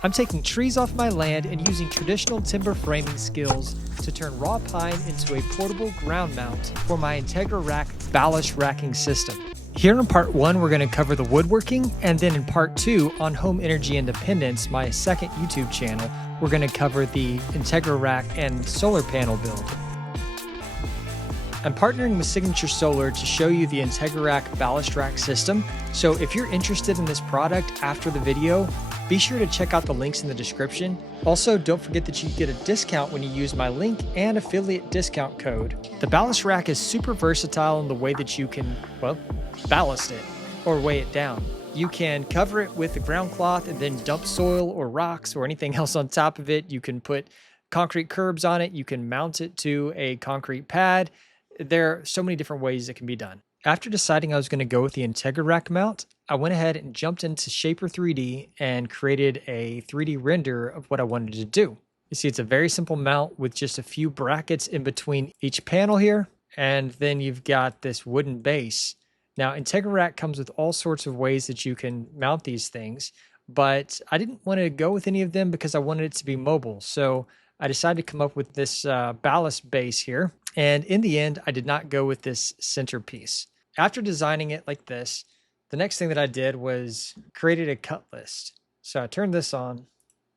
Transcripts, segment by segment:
I'm taking trees off my land and using traditional timber framing skills to turn raw pine into a portable ground mount for my IntegraRack ballast racking system. Here in part 1, we're going to cover the woodworking, and then in part 2 on Home Energy Independence, my second YouTube channel, we're going to cover the IntegraRack and solar panel build. I'm partnering with Signature Solar to show you the IntegraRack BallastRack system, so if you're interested in this product after the video, be sure to check out the links in the description. Also, don't forget that you get a discount when you use my link and affiliate discount code. The ballast rack is super versatile in the way that you can, well, ballast it or weigh it down. You can cover it with a ground cloth and then dump soil or rocks or anything else on top of it. You can put concrete curbs on it. You can mount it to a concrete pad. There are so many different ways it can be done. After deciding I was going to go with the IntegraRack mount, I went ahead and jumped into Shaper 3D and created a 3D render of what I wanted to do. You see, it's a very simple mount with just a few brackets in between each panel here, and then you've got this wooden base. Now, IntegraRack comes with all sorts of ways that you can mount these things, but I didn't want to go with any of them because I wanted it to be mobile. So I decided to come up with this ballast base here. And in the end, I did not go with this centerpiece. After designing it like this, the next thing that I did was created a cut list. So I turned this on,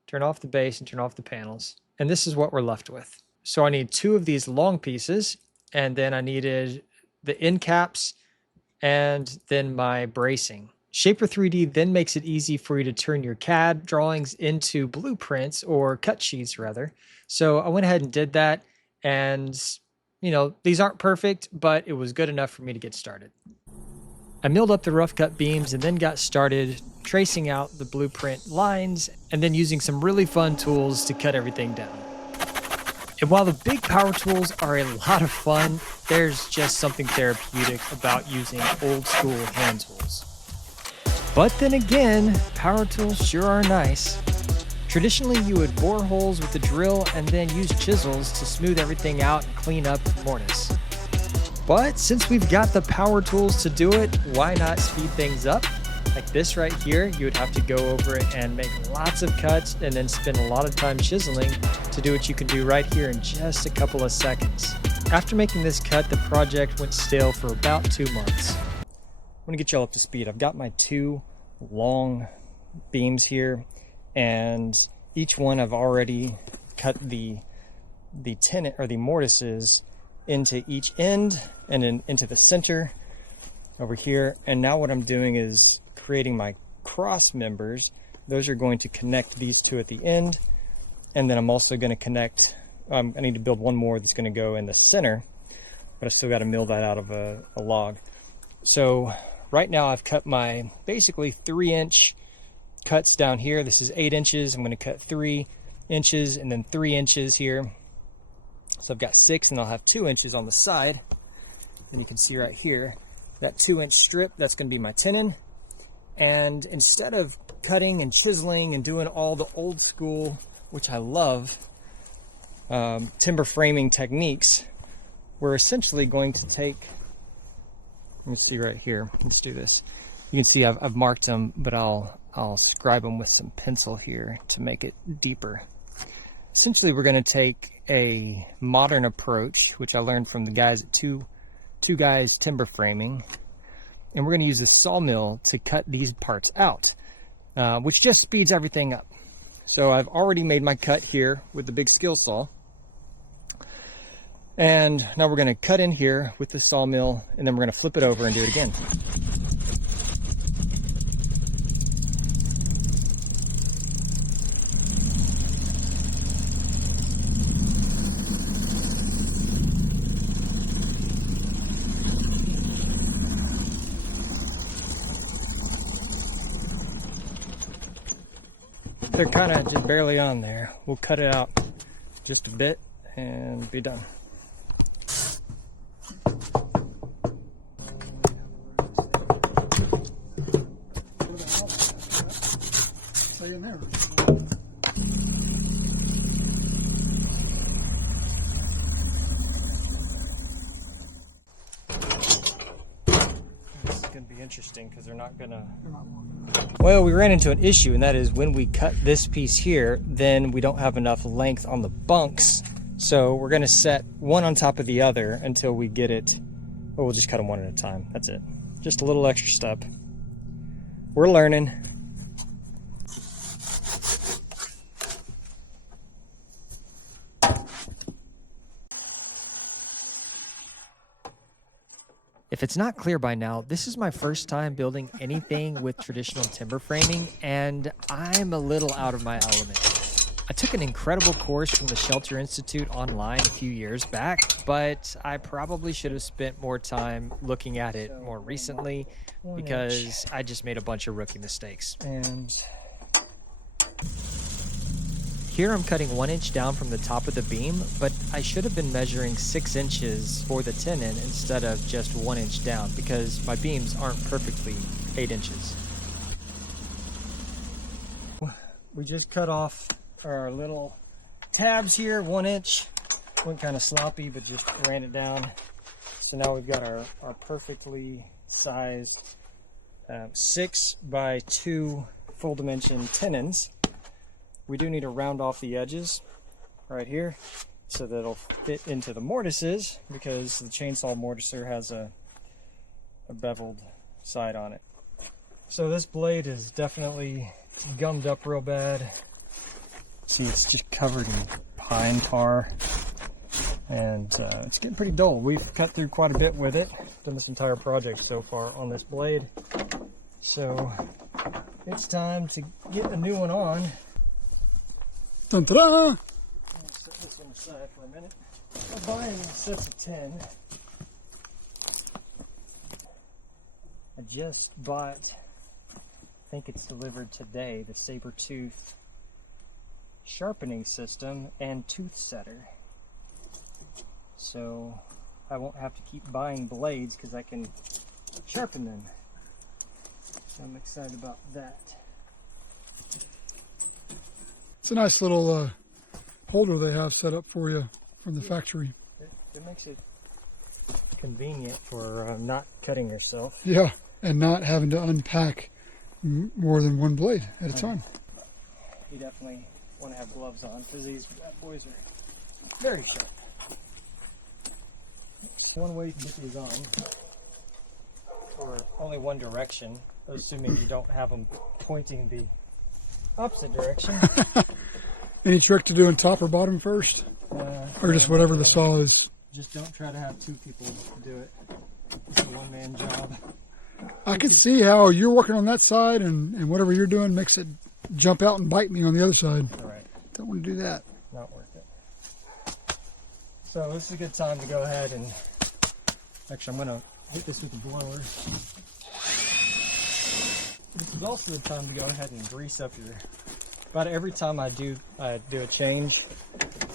turn off the base and turn off the panels. And this is what we're left with. So I need 2 of these long pieces, and then I needed the end caps and then my bracing. Shaper 3D then makes it easy for you to turn your CAD drawings into blueprints, or cut sheets rather. So I went ahead and did that, and you know, these aren't perfect, but it was good enough for me to get started. I milled up the rough cut beams and then got started tracing out the blueprint lines and then using some really fun tools to cut everything down. And while the big power tools are a lot of fun, there's just something therapeutic about using old school hand tools. But then again, power tools sure are nice. Traditionally, you would bore holes with the drill and then use chisels to smooth everything out and clean up mortise. But since we've got the power tools to do it, why not speed things up? Like this right here, you would have to go over it and make lots of cuts and then spend a lot of time chiseling to do what you can do right here in just a couple of seconds. After making this cut, the project went stale for about 2 months. I'm gonna get y'all up to speed. I've got my 2 long beams here, and each one I've already cut the tenon or the mortises into each end and then into the center over here. And now what I'm doing is creating my cross members. Those are going to connect these 2 at the end, and then I'm also going to connect, I need to build one more that's going to go in the center, but I still got to mill that out of a log. So right now I've cut my basically 3-inch cuts down here. This is 8 inches. I'm going to cut 3 inches and then 3 inches here. So I've got 6, and I'll have 2 inches on the side. And you can see right here, that 2-inch strip, that's going to be my tenon. And instead of cutting and chiseling and doing all the old school, which I love, timber framing techniques, we're essentially going to take, let me see right here, let's do this. You can see I've marked them, but I'll scribe them with some pencil here to make it deeper. Essentially, we're going to take a modern approach, which I learned from the guys at Two Guys Timber Framing, and we're going to use the sawmill to cut these parts out, which just speeds everything up. So I've already made my cut here with the big skill saw, and now we're going to cut in here with the sawmill, and then we're going to flip it over and do it again. They're kind of just barely on there. We'll cut it out just a bit and be done. This is going to be interesting. interesting because they're not gonna. Well, we ran into an issue, and that is when we cut this piece here, then we don't have enough length on the bunks. So we're gonna set one on top of the other until we get it. Well, we'll just cut them one at a time. That's it. Just a little extra step. We're learning. If it's not clear by now, this is my first time building anything with traditional timber framing, and I'm a little out of my element. I took an incredible course from the Shelter Institute online a few years back, but I probably should have spent more time looking at it more recently because I just made a bunch of rookie mistakes. And here I'm cutting 1 inch down from the top of the beam, but I should have been measuring 6 inches for the tenon instead of just 1 inch down because my beams aren't perfectly 8 inches. We just cut off our little tabs here, 1 inch. Went kind of sloppy, but just ran it down. So now we've got our perfectly sized 6 by 2 full dimension tenons. We do need to round off the edges right here so that it'll fit into the mortises because the chainsaw mortiser has a beveled side on it. So this blade is definitely gummed up real bad. See, it's just covered in pine tar and it's getting pretty dull. We've cut through quite a bit with it, done this entire project so far on this blade. So it's time to get a new one on. Dun, ta-da! I'll set this one aside for a minute. I'm buying sets of 10. I just bought, I think it's delivered today, the saber tooth sharpening system and tooth setter. So I won't have to keep buying blades because I can sharpen them. So I'm excited about that. It's a nice little holder they have set up for you from the factory. It makes it convenient for not cutting yourself. Yeah, and not having to unpack more than one blade at a time. You definitely want to have gloves on because these bad boys are very sharp. One way to get these on, or only one direction, assuming you don't have them pointing the opposite direction. Any trick to doing top or bottom first? Or just whatever the saw is? Just don't try to have two people do it. It's a one-man job. I can see how you're working on that side and whatever you're doing makes it jump out and bite me on the other side. All right. Don't want to do that. Not worth it. So this is a good time to go ahead and, actually I'm going to hit this with the blower. This is also the time to go ahead and grease up your, about every time I do a change,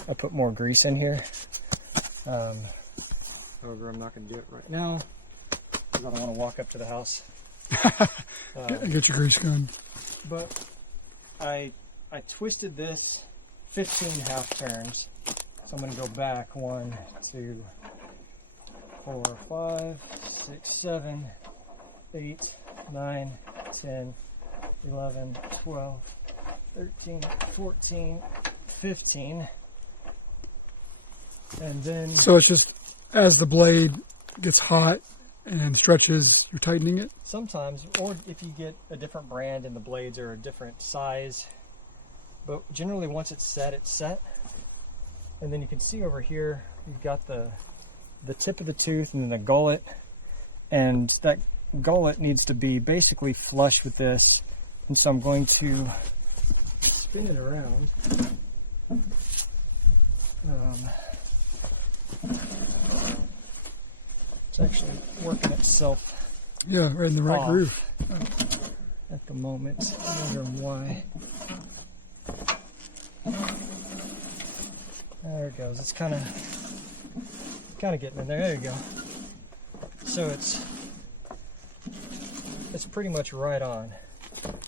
I put more grease in here. However, I'm not going to do it right now because I don't want to walk up to the house. Get your grease gun. But I twisted this 15 half turns. So I'm going to go back 1, 2, 4, 5, 6, 7, 8, 9, 10, 11, 12, 13, 14, 15. And then... So it's just as the blade gets hot and stretches, you're tightening it? Sometimes, or if you get a different brand and the blades are a different size. But generally once it's set, it's set. And then you can see over here, you've got the tip of the tooth and then the gullet. And that gullet needs to be basically flush with this. And so I'm going to spin it around. It's actually working itself. Yeah, right in the right groove. At the moment, I'm wondering why. There it goes. It's kind of getting in there. There you go. So it's pretty much right on.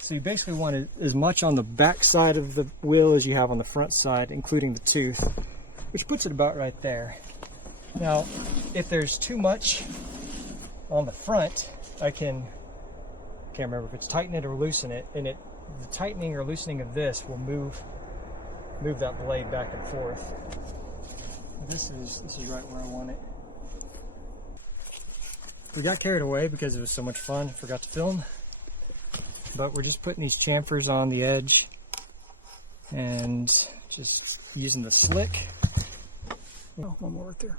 So you basically want it as much on the back side of the wheel as you have on the front side, including the tooth, which puts it about right there. Now, if there's too much on the front, I can can't remember if it's tighten it or loosen it, and the tightening or loosening of this will move that blade back and forth. This is right where I want it. We got carried away because it was so much fun, forgot to film. But we're just putting these chamfers on the edge and just using the slick. Oh, one more right there.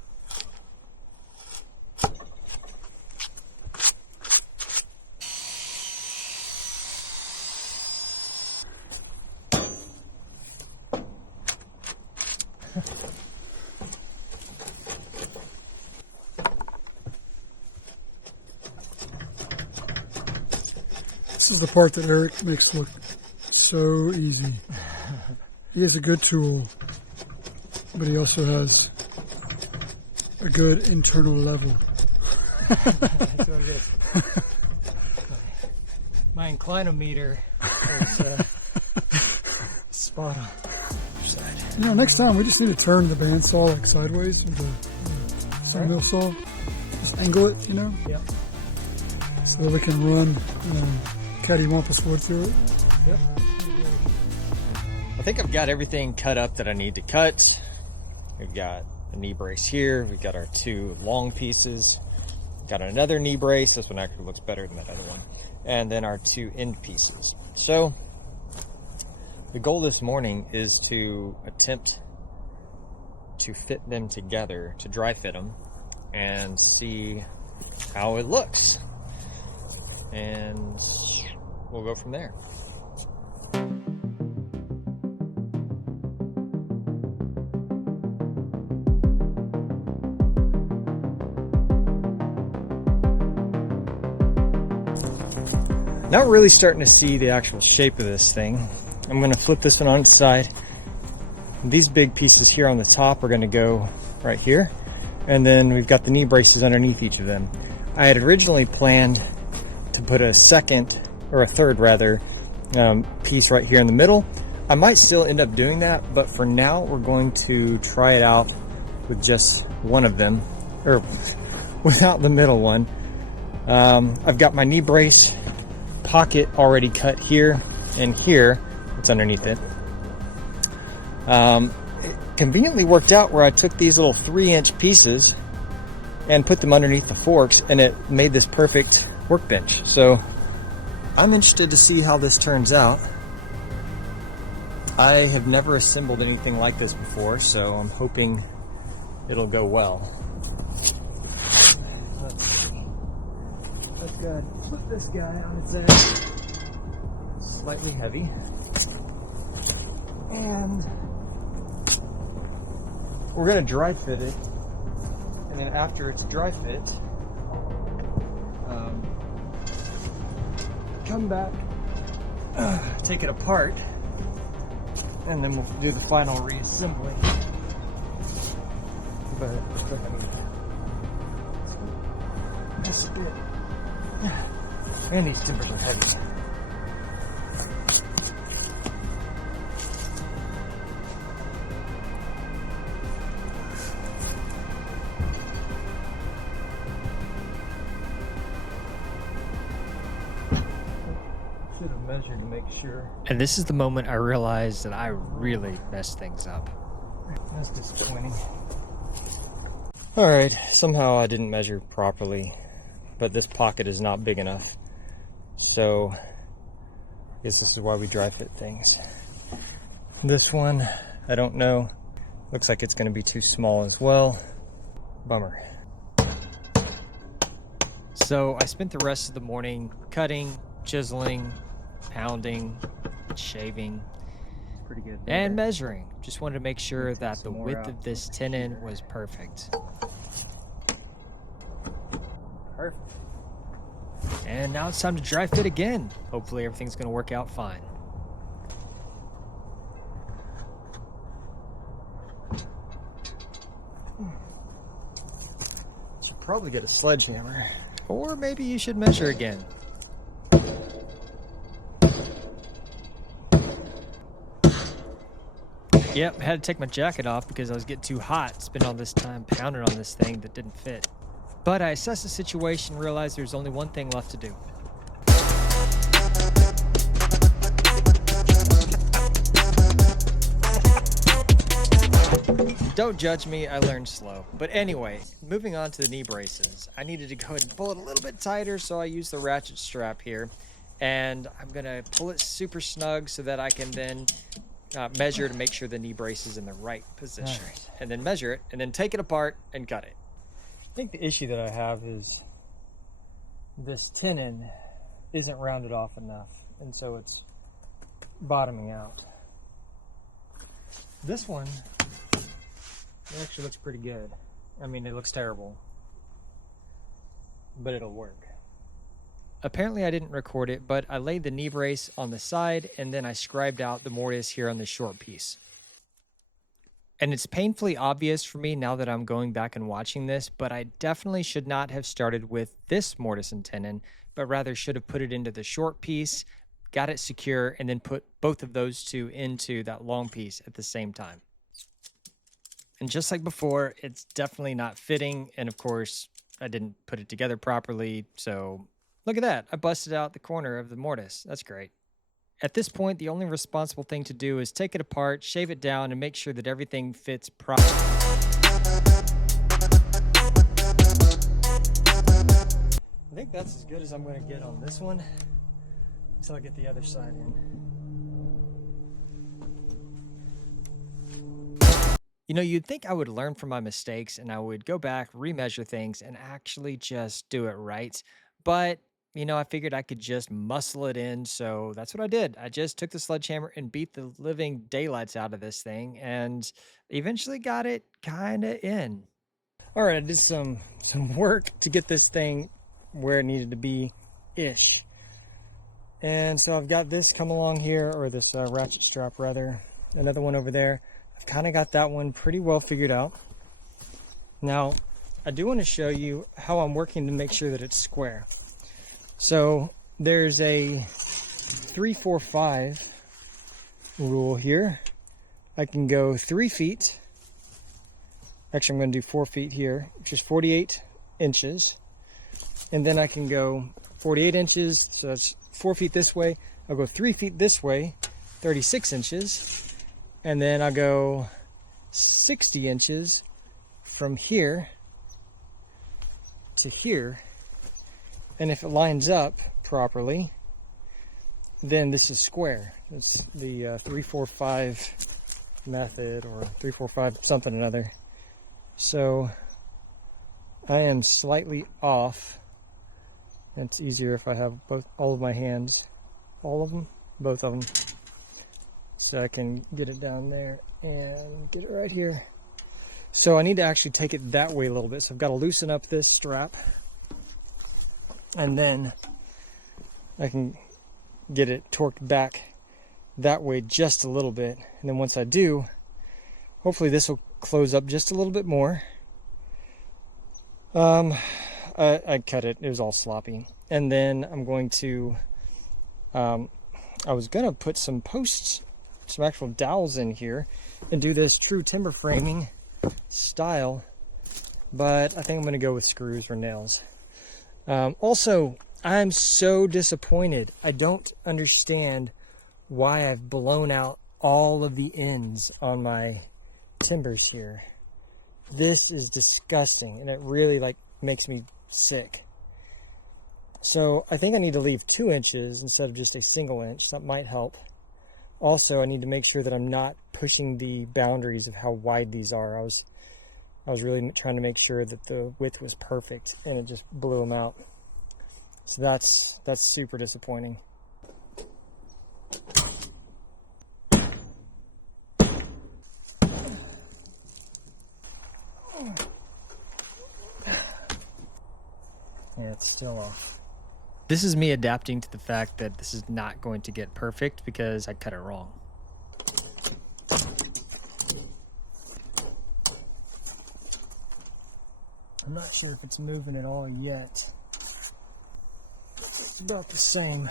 This is the part that Eric makes look so easy. He has a good tool, but he also has a good internal level. That's what it is. My inclinometer is spot on. You know, next time we just need to turn the bandsaw like sideways with the sawmill saw. Just angle it, you know? Yep. So that we can run cattywampus wood through it. Yep. I think I've got everything cut up that I need to cut. We've got a knee brace here. We've got our 2 long pieces. Got another knee brace. This one actually looks better than that other one. And then our 2 end pieces. So the goal this morning is to attempt to fit them together, to dry fit them, and see how it looks. And we'll go from there. Not really starting to see the actual shape of this thing. I'm going to flip this one on its side. These big pieces here on the top are going to go right here. And then we've got the knee braces underneath each of them. I had originally planned to put a third piece right here in the middle. I might still end up doing that, but for now we're going to try it out with just one of them, or without the middle one. I've got my knee brace pocket already cut here and here. It's underneath it. It conveniently worked out where I took these little 3-inch pieces and put them underneath the forks, and it made this perfect workbench. So I'm interested to see how this turns out. I have never assembled anything like this before, so I'm hoping it'll go well. Let's see. Let's go ahead and flip this guy on its edge. Slightly heavy. And we're going to dry fit it. And then after it's dry fit, come back, take it apart, and then we'll do the final reassembly. But this bit, and these timbers are heavy. Should have measured to make sure. And this is the moment I realized that I really messed things up. That's disappointing. Alright, somehow I didn't measure properly, but this pocket is not big enough. So, I guess this is why we dry fit things. This one, I don't know. Looks like it's going to be too small as well. Bummer. So, I spent the rest of the morning cutting, chiseling, pounding, shaving, pretty good, and measuring. Just wanted to make sure that the width of this tenon was perfect. Perfect. And now it's time to dry fit again. Hopefully everything's going to work out fine. Should probably get a sledgehammer. Or maybe you should measure again. Yep, I had to take my jacket off because I was getting too hot. Spent all this time pounding on this thing that didn't fit. But I assessed the situation and realized there's only one thing left to do. Don't judge me, I learned slow. But anyway, moving on to the knee braces. I needed to go ahead and pull it a little bit tighter, so I used the ratchet strap here. And I'm gonna pull it super snug so that I can then measure to make sure the knee brace is in the right position. Right. And then measure it, and then take it apart and cut it. I think the issue that I have is this tenon isn't rounded off enough, and so it's bottoming out. This one, it actually looks pretty good. I mean, it looks terrible, but it'll work. Apparently I didn't record it, but I laid the knee brace on the side and then I scribed out the mortise here on the short piece. And it's painfully obvious for me now that I'm going back and watching this, but I definitely should not have started with this mortise and tenon, but rather should have put it into the short piece, got it secure, and then put both of those two into that long piece at the same time. And just like before, it's definitely not fitting, and of course, I didn't put it together properly, so look at that. I busted out the corner of the mortise. That's great. At this point, the only responsible thing to do is take it apart, shave it down, and make sure that everything fits properly. I think that's as good as I'm going to get on this one until I get the other side in. You know, you'd think I would learn from my mistakes and I would go back, remeasure things, and actually just do it right. But you know, I figured I could just muscle it in, so that's what I did. I just took the sledgehammer and beat the living daylights out of this thing, and eventually got it kind of in. All right, I did some work to get this thing where it needed to be-ish. And so I've got this come along here, or this ratchet strap rather, another one over there. I've kind of got that one pretty well figured out. Now, I do want to show you how I'm working to make sure that it's square. So there's a 3-4-5 rule here. I can go 3 feet. Actually, I'm going to do 4 feet here, which is 48 inches. And then I can go 48 inches, so that's 4 feet this way. I'll go 3 feet this way, 36 inches. And then I'll go 60 inches from here to here. And if it lines up properly, then this is square. It's the 3-4-5 method, or 3-4-5 something or another. So I am slightly off. It's easier if I have all of my hands, both of them. So I can get it down there and get it right here. So I need to actually take it that way a little bit. So I've got to loosen up this strap. And then I can get it torqued back that way just a little bit. And then once I do, hopefully this will close up just a little bit more. I cut it. It was all sloppy. And then I'm going to, I was going to put some posts, some actual dowels in here and do this true timber framing style. But I think I'm going to go with screws or nails. Also, I'm so disappointed. I don't understand why I've blown out all of the ends on my timbers here. This is disgusting, and it really makes me sick. So I think I need to leave 2 inches instead of just a single inch. That might help. Also, I need to make sure that I'm not pushing the boundaries of how wide these are. I was really trying to make sure that the width was perfect, and it just blew them out. So that's super disappointing. Yeah, it's still off. This is me adapting to the fact that this is not going to get perfect because I cut it wrong. I'm not sure if it's moving at all yet. It's about the same.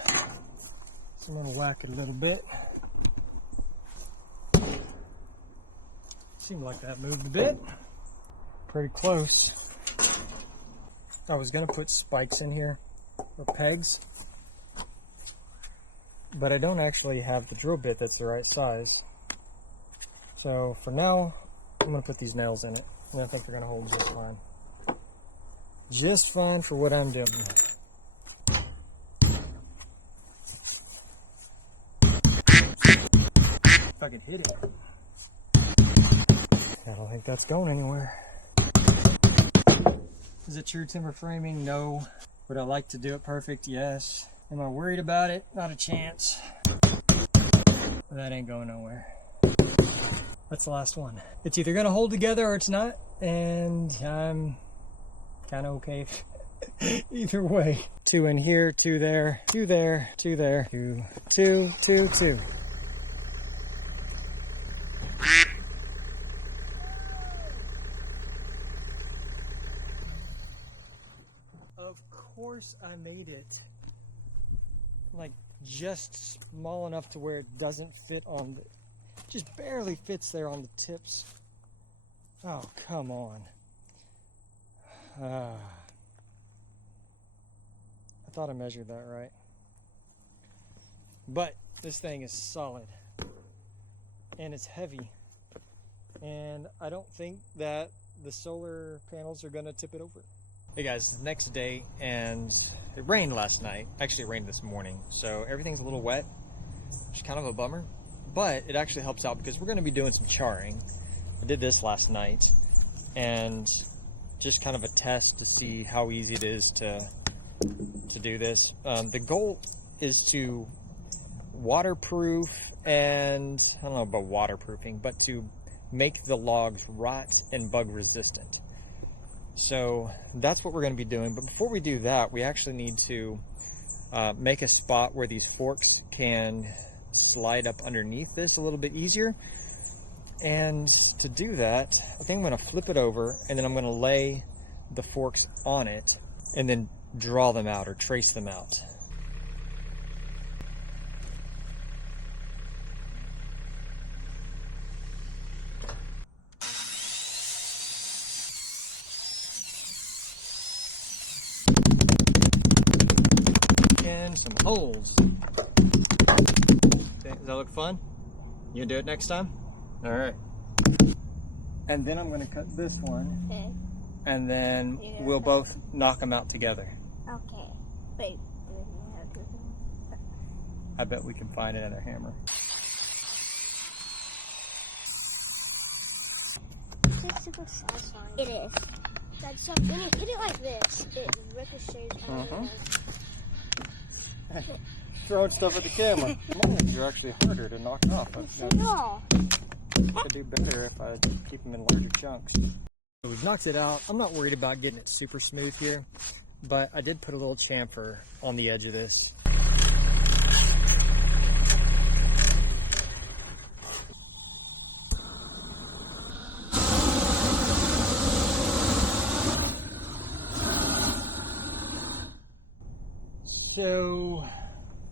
So I'm going to whack it a little bit. Seemed like that moved a bit. Pretty close. I was going to put spikes in here, or pegs, but I don't actually have the drill bit that's the right size. So for now, I'm gonna put these nails in it, and I think they're gonna hold just fine. Just fine for what I'm doing. If I can hit it. I don't think that's going anywhere. Is it true timber framing? No. Would I like to do it perfect? Yes. Am I worried about it? Not a chance. That ain't going nowhere. That's the last one. It's either gonna hold together or it's not, and I'm kind of okay either way. 2 in here, 2 there, 2 there, 2 there, 2, 2, 2, 2. Of course I made it like just small enough to where it doesn't fit on the, just barely fits there on the tips. Oh, come on. I thought I measured that right. But this thing is solid and it's heavy, and I don't think that the solar panels are gonna tip it over. Hey guys, it's the next day, and it rained last night. Actually, it rained this morning, so everything's a little wet, which is kind of a bummer, but it actually helps out because we're going to be doing some charring. I did this last night, and just kind of a test to see how easy it is to do this. The goal is to waterproof, and I don't know about waterproofing, but to make the logs rot and bug resistant. So that's what we're going to be doing. But before we do that, we actually need to make a spot where these forks can slide up underneath this a little bit easier. And to do that, I think I'm going to flip it over, and then I'm going to lay the forks on it and then draw them out or trace them out. Some holes. Okay, does that look fun? You gonna do it next time? All right. And then I'm gonna cut this one. Okay. And then we'll both knock them out together. Okay. Wait. I bet we can find another hammer. It's super satisfying. It is. So when you hit it like this, it ricochets on Throwing stuff at the camera. Mine are actually harder to knock off. I could do better if I keep them in larger chunks. So we've knocked it out. I'm not worried about getting it super smooth here, but I did put a little chamfer on the edge of this. So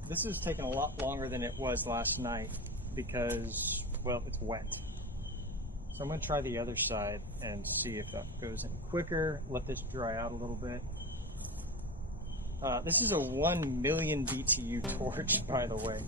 this is taking a lot longer than it was last night because, well, it's wet. So I'm going to try the other side and see if that goes in quicker. Let this dry out a little bit. This is a 1 million BTU torch, by the way.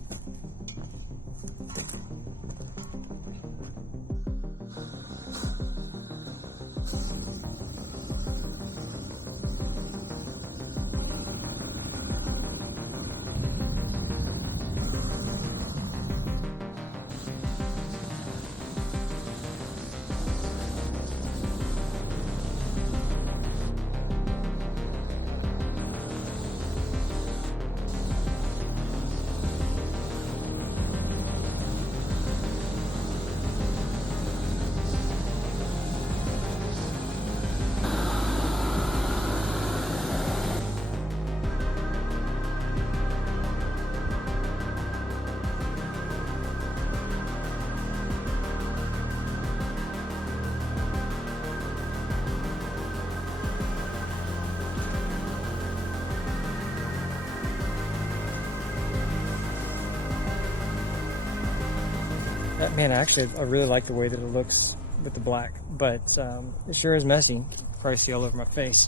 Man, actually, I really like the way that it looks with the black, but it sure is messy. You can probably see all over my face.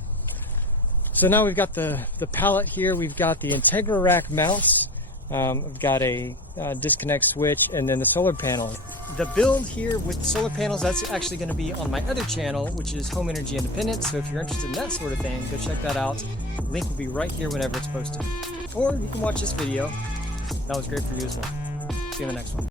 So now we've got the pallet here. We've got the IntegraRack mounts. I've got a disconnect switch, and then the solar panel. The build here with the solar panels, that's actually going to be on my other channel, which is Home Energy Independent. So if you're interested in that sort of thing, go check that out. Link will be right here whenever it's posted. Or you can watch this video. That was great for you as well. See you in the next one.